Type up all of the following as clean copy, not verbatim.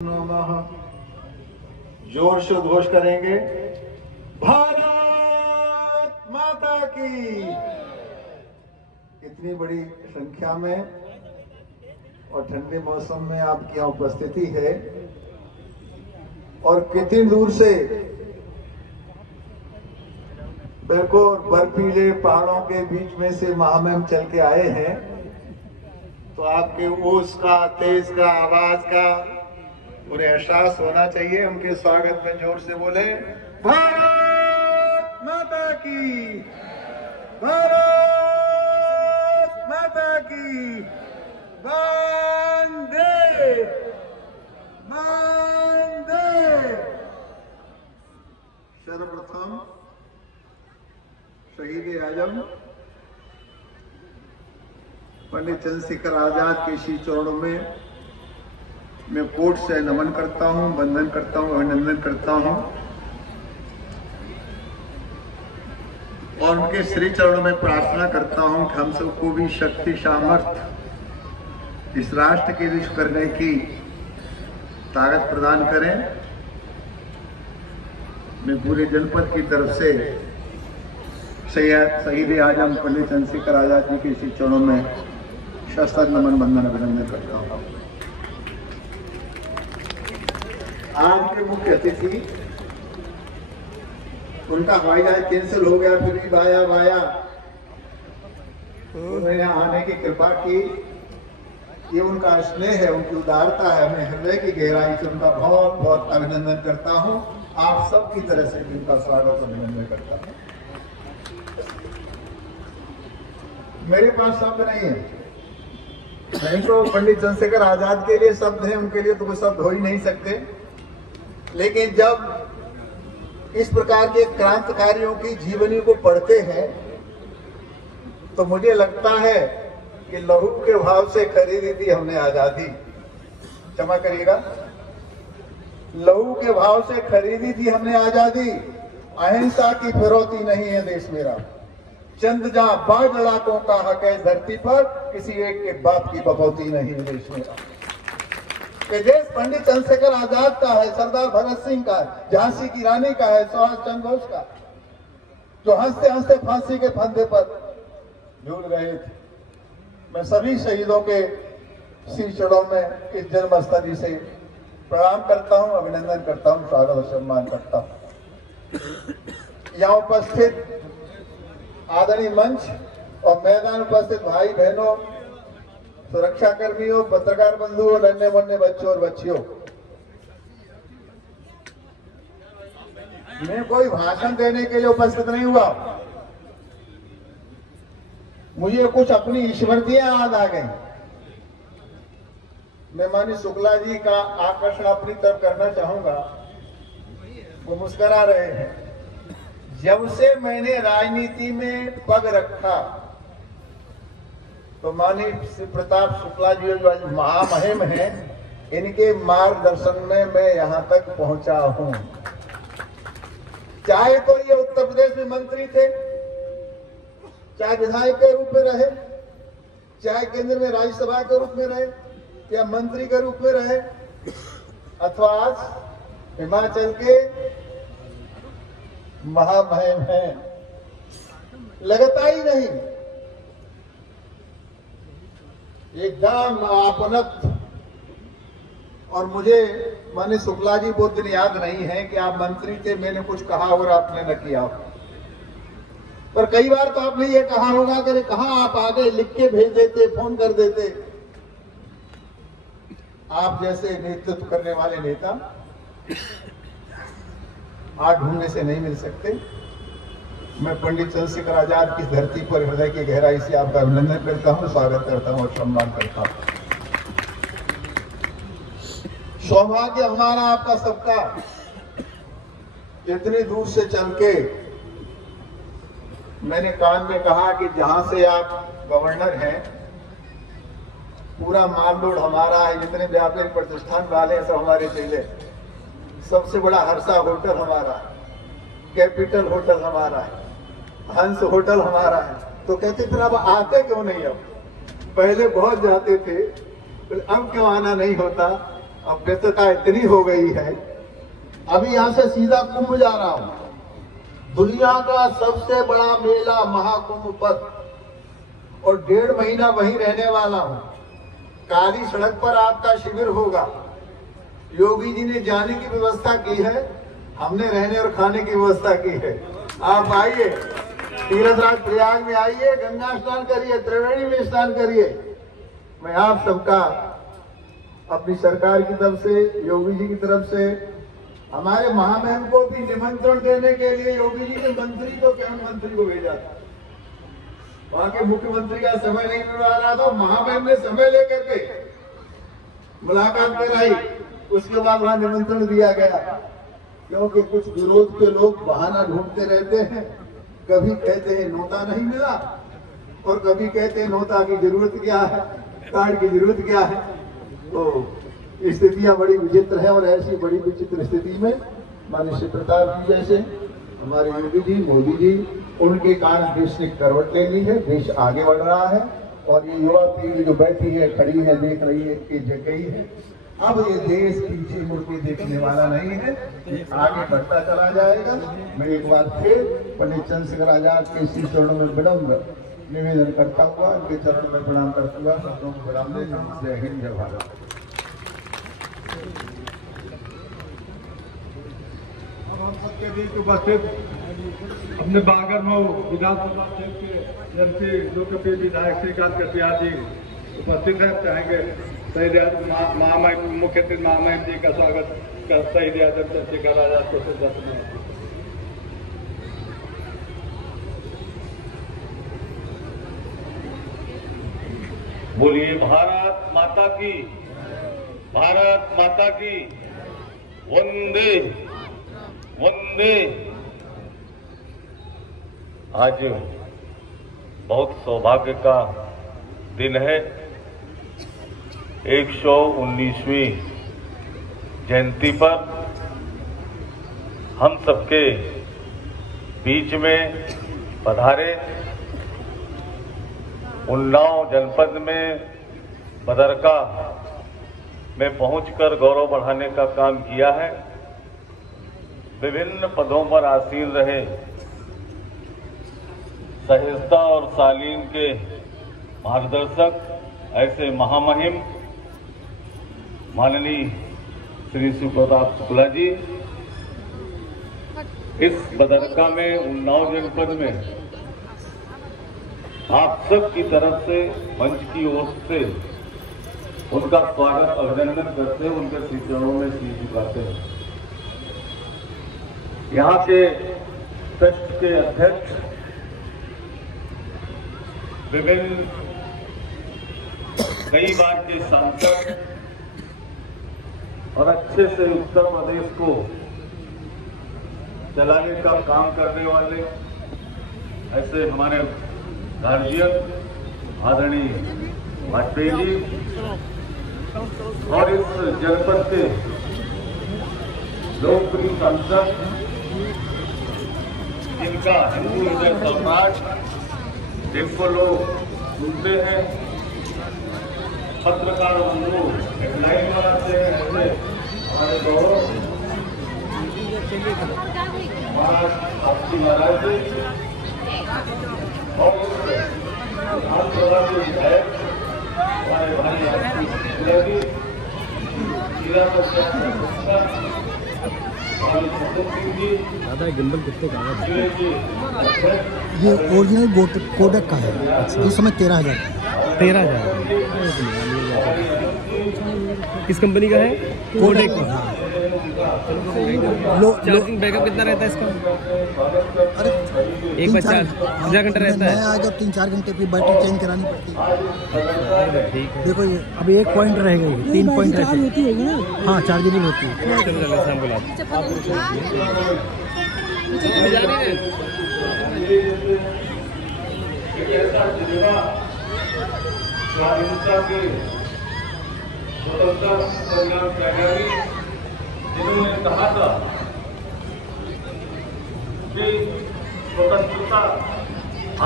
नमः। जोर से उद्घोष करेंगे, भारत माता की। इतनी बड़ी संख्या में और ठंडे मौसम में आपकी यहाँ उपस्थिति है और कितनी दूर से बिल्कुल बर्फीले पहाड़ों के बीच में से महामहिम चल के आए हैं, तो आपके ओस का, तेज का, आवाज का उन्हें एहसास होना चाहिए। उनके स्वागत में जोर से बोले, भारत माता की, भारत माता की, वंदे वंदे। सर्वप्रथम शहीद आजम पंडित चंद्रशेखर आजाद के श्री चरणों में मैं कोट से नमन करता हूं, वंदन करता हूं, अभिनंदन करता हूं और उनके श्री चरणों में प्रार्थना करता हूं कि हम सबको भी शक्ति सामर्थ्य इस राष्ट्र के लिए करने की ताकत प्रदान करें। मैं पूरे जनपद की तरफ से शहीद आजम पंडित चंद्रशेखर आजाद जी के श्री चरणों में शस्त्र नमन, वंदन, अभिनंदन करता हूं। आज के मुख्य अतिथि, उनका हवाई जहाज कैंसिल हो गया, फिर भी वाया उन्होंने यहाँ आने की कृपा की। ये उनका स्नेह है, उनकी उदारता है। मैं हृदय की गहराई से उनका बहुत बहुत अभिनंदन करता हूँ। आप सबकी तरह से भी उनका स्वागत अभिनंदन करता हूँ। मेरे पास शब्द नहीं है, नहीं तो पंडित चंद्रशेखर आजाद के लिए शब्द है, उनके लिए तो कोई शब्द हो ही नहीं सकते। लेकिन जब इस प्रकार के क्रांतिकारियों की जीवनी को पढ़ते हैं तो मुझे लगता है कि लहू के भाव से खरीदी थी हमने आजादी। क्षमा करिएगा, लहू के भाव से खरीदी थी हमने आजादी। अहिंसा की फिरौती नहीं है देश मेरा। चंद जहां बाढ़ लड़ाकों का हक है धरती पर, किसी एक के बाप की बपौती नहीं है देश मेरा। ये देश पंडित चंद्रशेखर आजाद का है, सरदार भगत सिंह का है, झांसी की रानी का है, सुभाष चंद्र बोस का, जो हंसते हंसते फांसी के फंदे पर झूल गए थे। मैं सभी शहीदों के श्री चरणों में इस जन्मस्थली से प्रणाम करता हूं, अभिनंदन करता हूं, स्वागत और सम्मान करता हूं। यहाँ उपस्थित आदरणीय मंच और मैदान उपस्थित भाई बहनों, सुरक्षा कर्मियों, पत्रकार बंधुओं, नन्हे मुन्ने बच्चों और बच्चियों, मैं कोई भाषण देने के लिए उपस्थित नहीं हुआ। मुझे कुछ अपनी ईश्वरदियां याद आ गई। मैं माननीय शुक्ला जी का आकर्षण अपनी तरफ करना चाहूंगा। वो मुस्कुरा रहे हैं। जब से मैंने राजनीति में पग रखा तो माननीय श्री प्रताप शुक्ला जी जो महामहिम हैं, इनके मार्गदर्शन में मैं यहाँ तक पहुंचा हूं। चाहे तो ये उत्तर प्रदेश में मंत्री थे, चाहे विधायक के रूप में रहे, चाहे केंद्र में राज्यसभा के रूप में रहे या मंत्री के रूप में रहे, अथवा आज हिमाचल के महामहिम हैं। लगता ही नहीं, एकदम आपनत। और मुझे माननीय शुक्ला जी बहुत दिन याद नहीं है कि आप मंत्री थे, मैंने कुछ कहा और आपने न किया। पर कई बार तो आपने ये कहा होगा कि कहाँ आप आगे लिख के भेज देते, फोन कर देते। आप जैसे नेतृत्व करने वाले नेता आज ढूंढने से नहीं मिल सकते। मैं पंडित चंद्रशेखर आजाद की धरती पर हृदय की गहराई से आपका अभिनंदन करता हूं, स्वागत करता हूं और सम्मान करता हूं। सौभाग्य हमारा आपका सबका, इतनी दूर से चल के। मैंने कान में कहा कि जहां से आप गवर्नर हैं, पूरा मालरोड हमारा है, जितने व्यापारिक प्रतिष्ठान वाले हैं सब हमारे चेले। सबसे बड़ा हर्षा होटल हमारा है, कैपिटल होटल हमारा है, हंस होटल हमारा है। तो कहते फिर अब आते क्यों नहीं? अब पहले बहुत जाते थे, अब क्यों आना नहीं होता? अब व्यस्तता इतनी हो गई है। अभी यहाँ से सीधा कुंभ जा रहा हूं, दुनिया का सबसे बड़ा मेला महाकुंभ पर, और 1.5 महीना वहीं रहने वाला हूं। काली सड़क पर आपका शिविर होगा। योगी जी ने जाने की व्यवस्था की है, हमने रहने और खाने की व्यवस्था की है। आप आइए, तीर्थराज प्रयाग में आइए, गंगा स्नान करिए, त्रिवेणी में स्नान करिए। मैं आप सबका अपनी सरकार की तरफ से, योगी जी की तरफ से, हमारे महामहिम को भी निमंत्रण देने के लिए योगी जी ने मंत्री को, कैबिनेट मंत्री को भेजा था। वहां के मुख्यमंत्री का समय नहीं मिल रहा था, महामहिम ने समय लेकर के मुलाकात कराई। उसके बाद वहां निमंत्रण दिया गया, क्योंकि कुछ विरोध के लोग बहाना ढूंढते रहते हैं। कभी कहते हैं नोटा नहीं मिला, और कभी कहते हैं नोटा की जरूरत क्या है, कार्ड की जरूरत क्या है। तो स्थितियां बड़ी विचित्र है, और ऐसी बड़ी विचित्र स्थिति में माननीय श्री प्रताप जी जैसे हमारे योगी जी, मोदी जी, उनके कारण देश ने करवट ले ली है, देश आगे बढ़ रहा है। और ये युवा पीढ़ी जो बैठी है, खड़ी है, देख रही है कि जगही है। अब ये देश पीछे मुड़ के देखने वाला नहीं है, ये आगे बढ़ता चला जाएगा। मैं एक बार फिर पंडित चंद्रशेखर आजाद के इसी चरणों में विनम्र निवेदन करता हुआ, उनके चरणों में प्रणाम करता हुआ शब्दों को विराम देता हूँ। जय हिंद, जय भारत। अब हम सबके बीच उपस्थित अपने बागरमऊ विधानसभा क्षेत्र के लोकप्रिय विधायक श्रीकांत कटियार जी उपस्थित है। चाहेंगे शहीद महामहिम मुख्यमंत्री महामहिम जी का स्वागत कर शहीद आजम चंद्रशेखर आजाद को श्रद्धांजलि। बोलिए भारत माता की, भारत माता की, वंदे वंदे। आज बहुत सौभाग्य का दिन है। 119वीं जयंती पर हम सबके बीच में पधारे। उन्नाव जनपद में बदरका में पहुंचकर गौरव बढ़ाने का काम किया है। विभिन्न पदों पर आसीन रहे सहिष्णुता और शालीन के मार्गदर्शक ऐसे महामहिम माननीय श्री सुप्रताप शुक्ला जी इस बदरका में उन्नाव जनपद में आप सब की तरफ से मंच की ओर से उनका स्वागत अभिनंदन करते हैं, उनके श्री चरणों में सिर झुकाते हैं। यहाँ के ट्रस्ट के अध्यक्ष, विभिन्न कई बार के सांसद और अच्छे से उत्तर प्रदेश को चलाने का काम करने वाले ऐसे हमारे गार्जियन आदरणीय वाजपेयी जी और इस जनपद के लोकप्रिय सांसद, जिनका हिंदू हृदय सम्राट, जिनको लोग सुनते हैं, पत्रकार बंधु हेडलाइन बनाते हैं, ऐसे हमारे गौरव आपकी महाराज जी और विधानसभा के विधायक हमारे भाई जिला पंचायत दादा गिम्बल कितने का है? ये ओरिजिनल कोडेक का है। इस समय 13,000 किस कंपनी का है? कोडेक। चार्जिंग बैकअप कितना रहता है इसका? अरे एक बार 4 घंटा रहता है। नया आएगा 3-4 घंटे की बैटरी चेंज करानी पड़ती है। ठीक है। देखो ये अभी 1 पॉइंट रह गई, 3 पॉइंट रहती है। हाँ, चार्जेबल होती है। चलो शाम को जिन्होंने कहा था कि स्वतंत्रता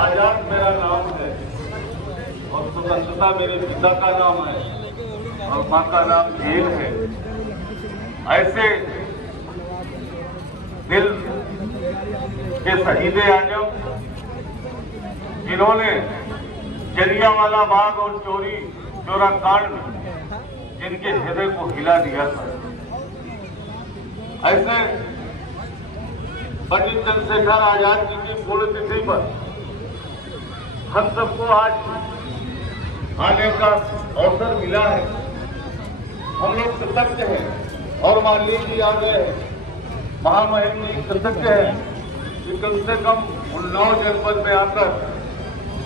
आजाद मेरा नाम है और स्वतंत्रता मेरे पिता का नाम है और मां का नाम झील है। ऐसे दिल के शहीद आजम जिन्होंने जलियांवाला बाग और चोरा कांड जिनके हृदय को हिला दिया था, ऐसे पंडित चंद्रशेखर आजाद जी की पुण्यतिथि पर हम सबको आज आने का अवसर मिला है। हम लोग कृतज्ञ हैं और माननीय जी आ गए, महामहिम जी कृतज्ञ हैं कि कम से कम उन्नाव जनपद में आकर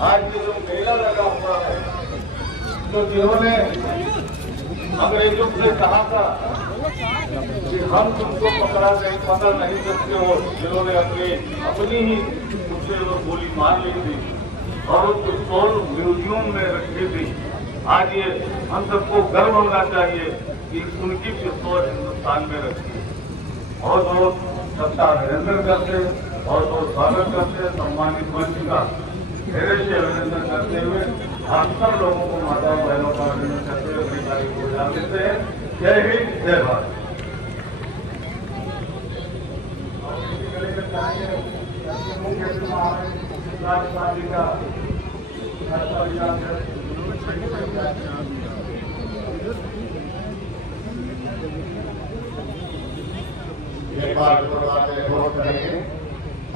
आज ये जो मेला लगा हुआ है, तो जिन्होंने अंग्रेजों से कहा था कि हम तुमको पकड़ नहीं सकते हो, जिन्होंने अपनी ही उससे गोली मार ली थी और उस पिस्तौल म्यूजियम में रखी थी। आज ये हम सबको गर्व होना चाहिए कि उनकी पिस्तौल हिंदुस्तान में रखी। बहुत बहुत सबका अभिनंदन करते और बहुत स्वागत करते, सम्मानित मंच का मेरे से अभिनंदन करते हुए आप सब लोगों को माताओं बहनों का अभिनंदन करते हुए अपनी तारीख को बजा देते हैं। जय हिंद, जय भारत।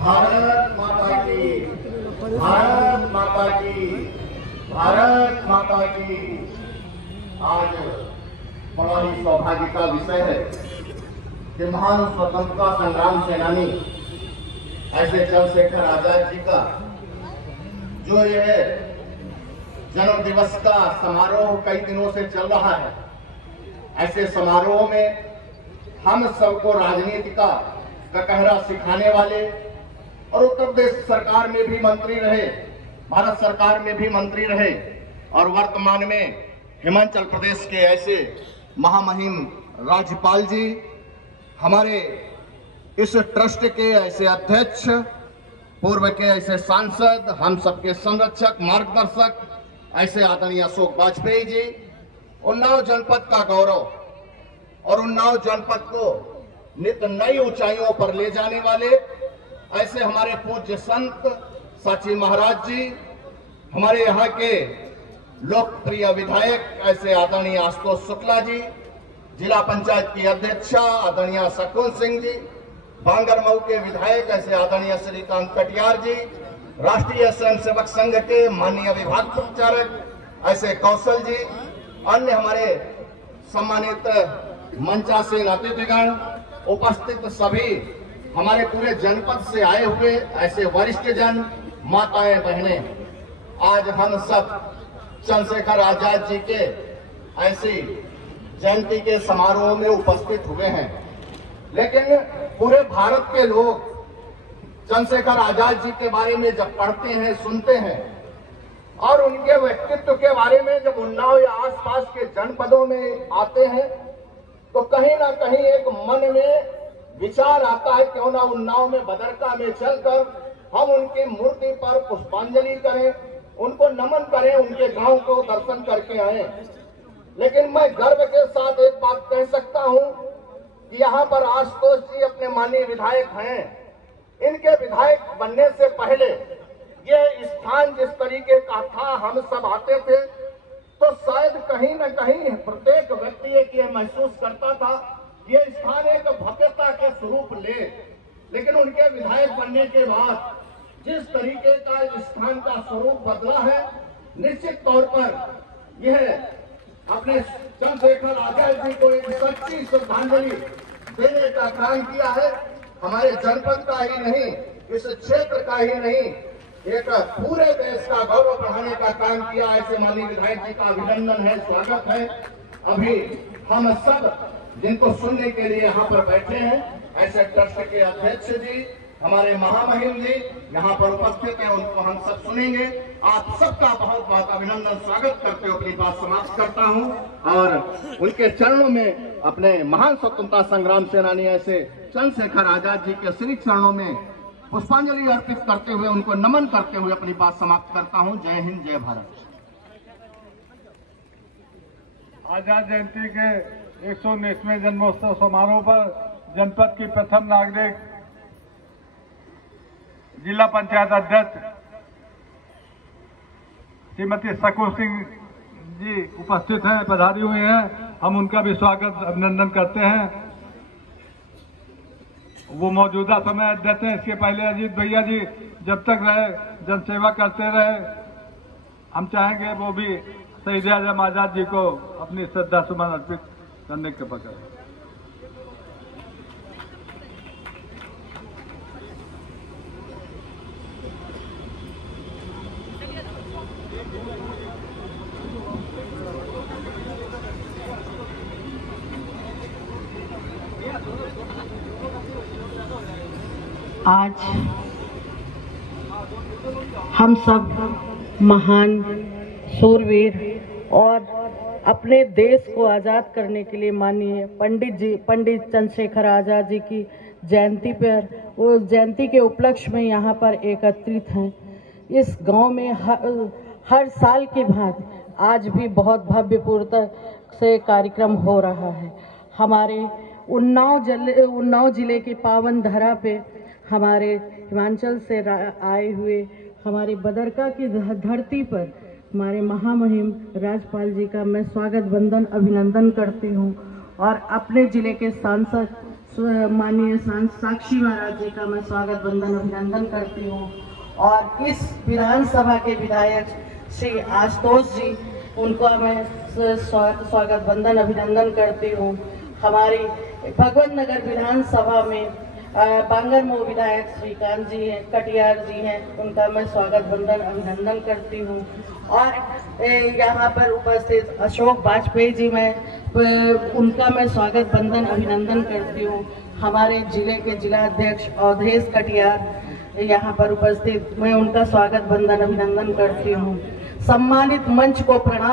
भारत माता की, भारत माता की, भारत माता की। आज बड़ा ही सौभाग्य का विषय है कि महान स्वतंत्रता संग्राम सेनानी ऐसे चंद्रशेखर आजाद जी का जो यह जन्म दिवस का समारोह कई दिनों से चल रहा है, ऐसे समारोह में हम सबको राजनीति का ककहरा सिखाने वाले और उत्तर प्रदेश सरकार में भी मंत्री रहे, भारत सरकार में भी मंत्री रहे और वर्तमान में हिमाचल प्रदेश के ऐसे महामहिम राज्यपाल जी, हमारे इस ट्रस्ट के ऐसे अध्यक्ष, पूर्व के ऐसे सांसद, हम सबके संरक्षक मार्गदर्शक ऐसे आदरणीय अशोक वाजपेयी जी, उन्नाव जनपद का गौरव और उन्नाव जनपद को नित नई ऊंचाइयों पर ले जाने वाले ऐसे हमारे पूज्य संत साची महाराज जी, हमारे यहाँ के लोकप्रिय विधायक ऐसे आदरणीय आशुतोष शुक्ला जी, जिला पंचायत की अध्यक्षा आदरणीय शकुन सिंह जी, बांगर मऊ के विधायक ऐसे आदरणीय श्रीकांत कटियार जी, राष्ट्रीय स्वयंसेवक संघ के माननीय विभाग प्रचारक ऐसे कौशल जी, अन्य हमारे सम्मानित मंचासीन अतिथिगण, उपस्थित सभी हमारे पूरे जनपद से आए हुए ऐसे वरिष्ठ जन, माताएं बहनें, आज हम सब चंद्रशेखर आजाद जी के ऐसी जयंती के समारोह में उपस्थित हुए हैं। लेकिन पूरे भारत के लोग चंद्रशेखर आजाद जी के बारे में जब पढ़ते हैं, सुनते हैं और उनके व्यक्तित्व के बारे में जब उन्नाव या आसपास के जनपदों में आते हैं, तो कहीं ना कहीं एक मन में विचार आता है, क्यों ना उन्नाव में बदरका में चलकर हम उनकी मूर्ति पर पुष्पांजलि करें, उनको नमन करें, उनके गांव को दर्शन करके आए। लेकिन मैं गर्व के साथ एक बात कह सकता हूं कि यहाँ पर आशुतोष जी अपने माननीय विधायक हैं। इनके विधायक बनने से पहले यह स्थान जिस तरीके का था, हम सब आते थे तो शायद कहीं न कहीं प्रत्येक व्यक्ति ये महसूस करता था कि यह स्थान एक भव्यता के स्वरूप ले। लेकिन उनके विधायक बनने के बाद जिस तरीके का स्थान का स्वरूप बदला है, निश्चित तौर पर यह अपने चंद्रशेखर आजाद जी को एक सच्ची श्रद्धांजलि देने का काम किया है। हमारे जनपद का ही नहीं, इस क्षेत्र का ही नहीं, एक पूरे देश का गौरव बढ़ाने का काम किया। ऐसे माननीय विधायक जी का अभिनंदन है, स्वागत है। अभी हम सब जिनको सुनने के लिए यहाँ पर बैठे हैं, ऐसे ट्रस्ट के अध्यक्ष जी, हमारे महामहिम जी यहाँ पर उपस्थित हैं, उनको हम सब सुनेंगे। आप सबका बहुत बहुत अभिनंदन, स्वागत करते हुए अपनी बात समाप्त करता हूँ और उनके चरणों में अपने महान स्वतंत्रता संग्राम सेनानी ऐसे चंद्रशेखर आजाद जी के श्री चरणों में पुष्पांजलि अर्पित करते हुए, उनको नमन करते हुए अपनी बात समाप्त करता हूँ। जय हिंद, जय भारत। आजाद जयंती के 119वें जन्मोत्सव समारोह पर जनपद की प्रथम नागरिक जिला पंचायत अध्यक्ष श्रीमती सकूर सिंह जी उपस्थित हैं, पधारी हुई हैं। हम उनका भी स्वागत अभिनंदन करते हैं। वो मौजूदा समय देते हैं। इसके पहले अजीत भैया जी जब तक रहे जनसेवा करते रहे, हम चाहेंगे वो भी शहीद आजम आजाद जी को अपनी श्रद्धा सुमन अर्पित करने के बगैर। आज हम सब महान शूरवीर और अपने देश को आज़ाद करने के लिए माननीय पंडित चंद्रशेखर आज़ाद जी की जयंती पर, वो जयंती के उपलक्ष्य में यहाँ पर एकत्रित हैं। इस गांव में हर साल की भांति आज भी बहुत भव्यपूर्वक से कार्यक्रम हो रहा है। हमारे उन्नाव जिले के पावन धरा पे हमारे हिमाचल से आए हुए हमारे बदरका की धरती पर हमारे महामहिम राजपाल जी का मैं स्वागत वंदन अभिनंदन करती हूँ और अपने जिले के सांसद माननीय साक्षी महाराज जी का मैं स्वागत वंदन अभिनंदन करती हूँ और इस विधानसभा के विधायक श्री आशुतोष जी, उनको मैं स्वागत वंदन अभिनंदन करती हूँ। हमारी भगवत नगर विधानसभा में बांगरमऊ विधायक श्रीकांत जी हैं, कटियार जी हैं, उनका मैं स्वागत वंदन अभिनंदन करती हूँ और यहाँ पर उपस्थित अशोक वाजपेयी जी उनका मैं स्वागत वंदन अभिनंदन करती हूँ। हमारे जिले के जिला अध्यक्ष अवधेश कटियार यहाँ पर उपस्थित, मैं उनका स्वागत वंदन अभिनंदन करती हूँ। सम्मानित मंच को प्रणाम।